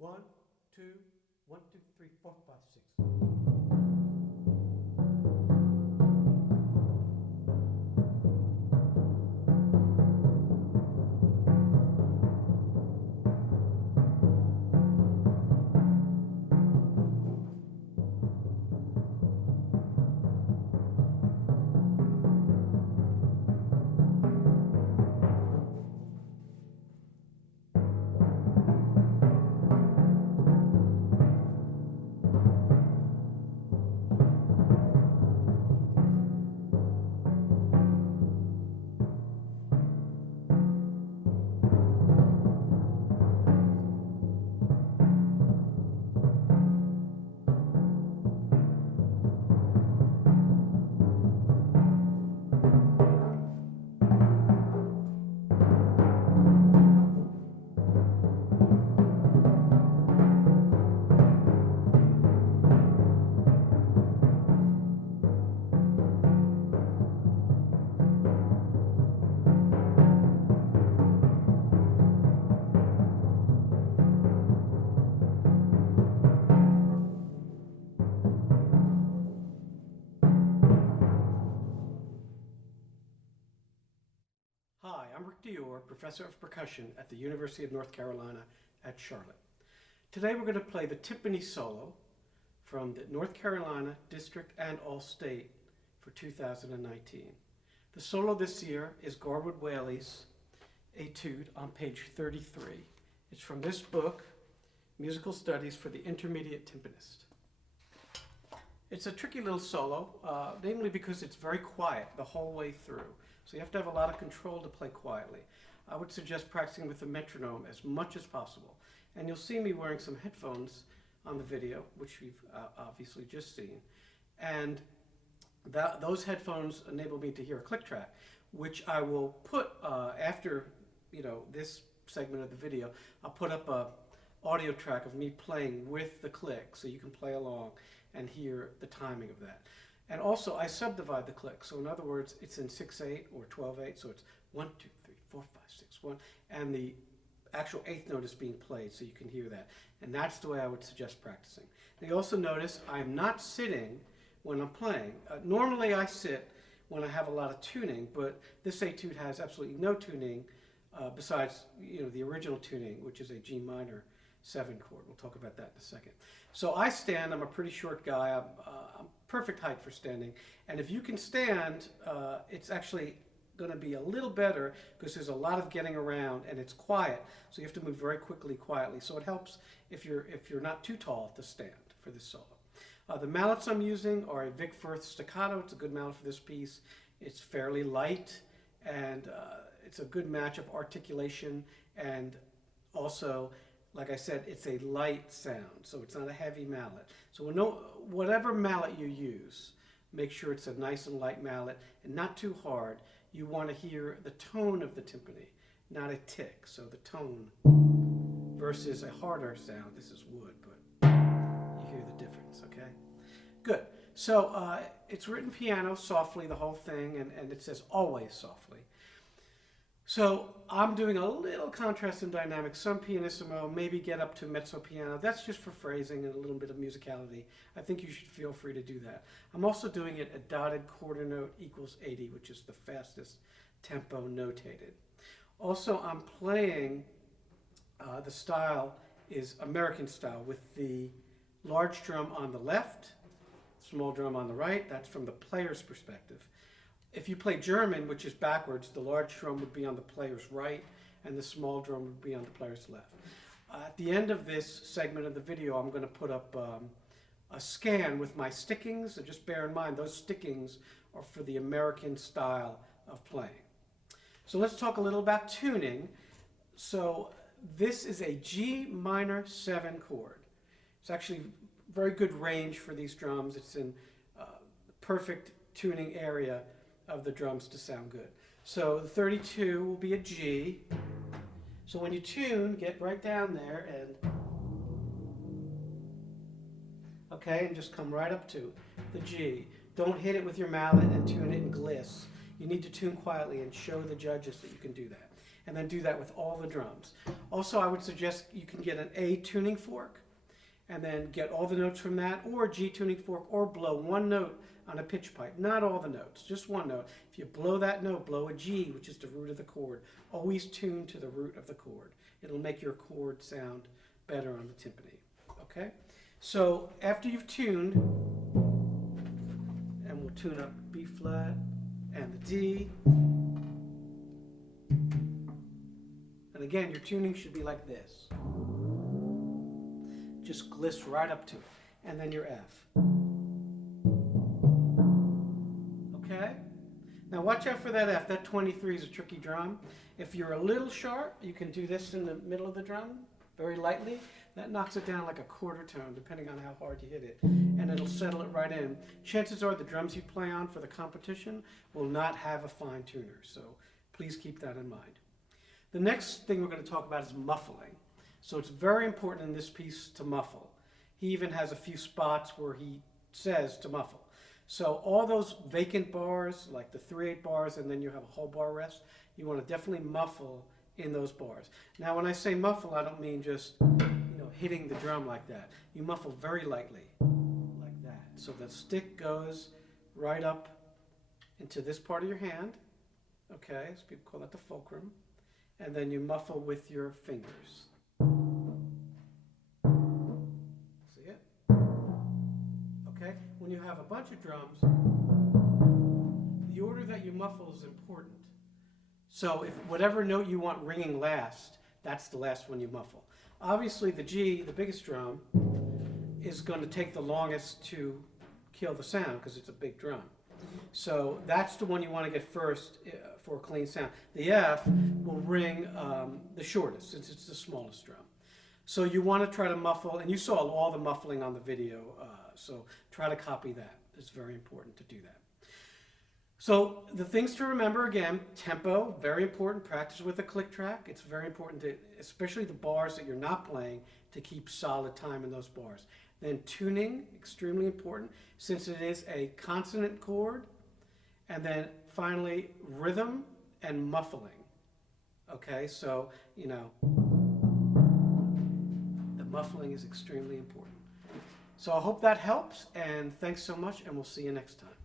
1, 2, 1, 2, 3, 4, 5, 6. Hi, I'm Rick Dior, Professor of Percussion at the University of North Carolina at Charlotte. Today we're going to play the Timpani Solo from the North Carolina District and All-State for 2019. The solo this year is Garwood Whaley's Etude on page 33. It's from this book, Musical Studies for the Intermediate Timpanist. It's a tricky little solo, namely because it's very quiet the whole way through. So you have to have a lot of control to play quietly. I would suggest practicing with the metronome as much as possible. And you'll see me wearing some headphones on the video, which you've obviously just seen. And those headphones enable me to hear a click track, which I will put after this segment of the video. I'll put up a audio track of me playing with the click so you can play along and hear the timing of that. And also, I subdivide the click. So in other words, it's in 6/8 or 12/8. So it's 1, 2, 3, 4, 5, 6, 1. And the actual eighth note is being played, so you can hear that. And that's the way I would suggest practicing. Now you also notice I'm not sitting when I'm playing. Normally I sit when I have a lot of tuning, but this etude has absolutely no tuning besides the original tuning, which is a G minor 7 chord. We'll talk about that in a second. So I stand. I'm a pretty short guy. I'm perfect height for standing. And if you can stand, it's actually going to be a little better because there's a lot of getting around and it's quiet. So you have to move very quickly, quietly. So it helps if you're not too tall to stand for this solo. The mallets I'm using are a firth staccato. It's a good mallet for this piece. It's fairly light and it's a good match of articulation, and also, like I said, it's a light sound, so it's not a heavy mallet. So whatever mallet you use, make sure it's a nice and light mallet and not too hard. You want to hear the tone of the timpani, not a tick. So the tone versus a harder sound. This is wood, but you hear the difference, okay? Good. So it's written piano softly, the whole thing, and it says always softly. So I'm doing a little contrast and dynamics, some pianissimo, maybe get up to mezzo piano. That's just for phrasing and a little bit of musicality. I think you should feel free to do that. I'm also doing it a dotted quarter note equals 80, which is the fastest tempo notated. Also, I'm playing, the style is American style with the large drum on the left, small drum on the right. That's from the player's perspective. If you play German, which is backwards, the large drum would be on the player's right and the small drum would be on the player's left. At the end of this segment of the video, I'm going to put up a scan with my stickings. So just bear in mind, those stickings are for the American style of playing. So let's talk a little about tuning. So this is a G minor 7 chord. It's actually very good range for these drums. It's in perfect tuning area of the drums to sound good. So the 32 will be a G. So when you tune, get right down there and okay, and just come right up to the G. Don't hit it with your mallet and tune it in gliss. You need to tune quietly and show the judges that you can do that. And then do that with all the drums. Also, I would suggest you can get an A tuning fork and then get all the notes from that, or a G tuning fork, or blow one note on a pitch pipe. Not all the notes, just one note. If you blow that note, blow a G, which is the root of the chord. Always tune to the root of the chord. It'll make your chord sound better on the timpani. Okay? So after you've tuned, and we'll tune up B flat and the D. And again, your tuning should be like this. Just gliss right up to it. And then your F. Okay? Now watch out for that F. That 23 is a tricky drum. If you're a little sharp, you can do this in the middle of the drum, very lightly. That knocks it down like a quarter tone, depending on how hard you hit it. And it'll settle it right in. Chances are the drums you play on for the competition will not have a fine tuner. So please keep that in mind. The next thing we're going to talk about is muffling. So it's very important in this piece to muffle. He even has a few spots where he says to muffle. So all those vacant bars, like the 3/8 bars, and then you have a whole bar rest, you want to definitely muffle in those bars. Now when I say muffle, I don't mean just hitting the drum like that. You muffle very lightly, like that. So the stick goes right up into this part of your hand. Okay, so people call that the fulcrum. And then you muffle with your fingers. See it? Okay, when you have a bunch of drums, the order that you muffle is important. So if whatever note you want ringing last, that's the last one you muffle. Obviously the G, the biggest drum, is going to take the longest to kill the sound because it's a big drum. So that's the one you want to get first for a clean sound. The F will ring the shortest since it's the smallest drum. So you want to try to muffle, and you saw all the muffling on the video, so try to copy that. It's very important to do that. So the things to remember, again, tempo, very important. Practice with a click track. It's very important, to, especially the bars that you're not playing, to keep solid time in those bars. Then tuning, extremely important, since it is a consonant chord. And then finally, rhythm and muffling. Okay, so, the muffling is extremely important. So I hope that helps, and thanks so much, and we'll see you next time.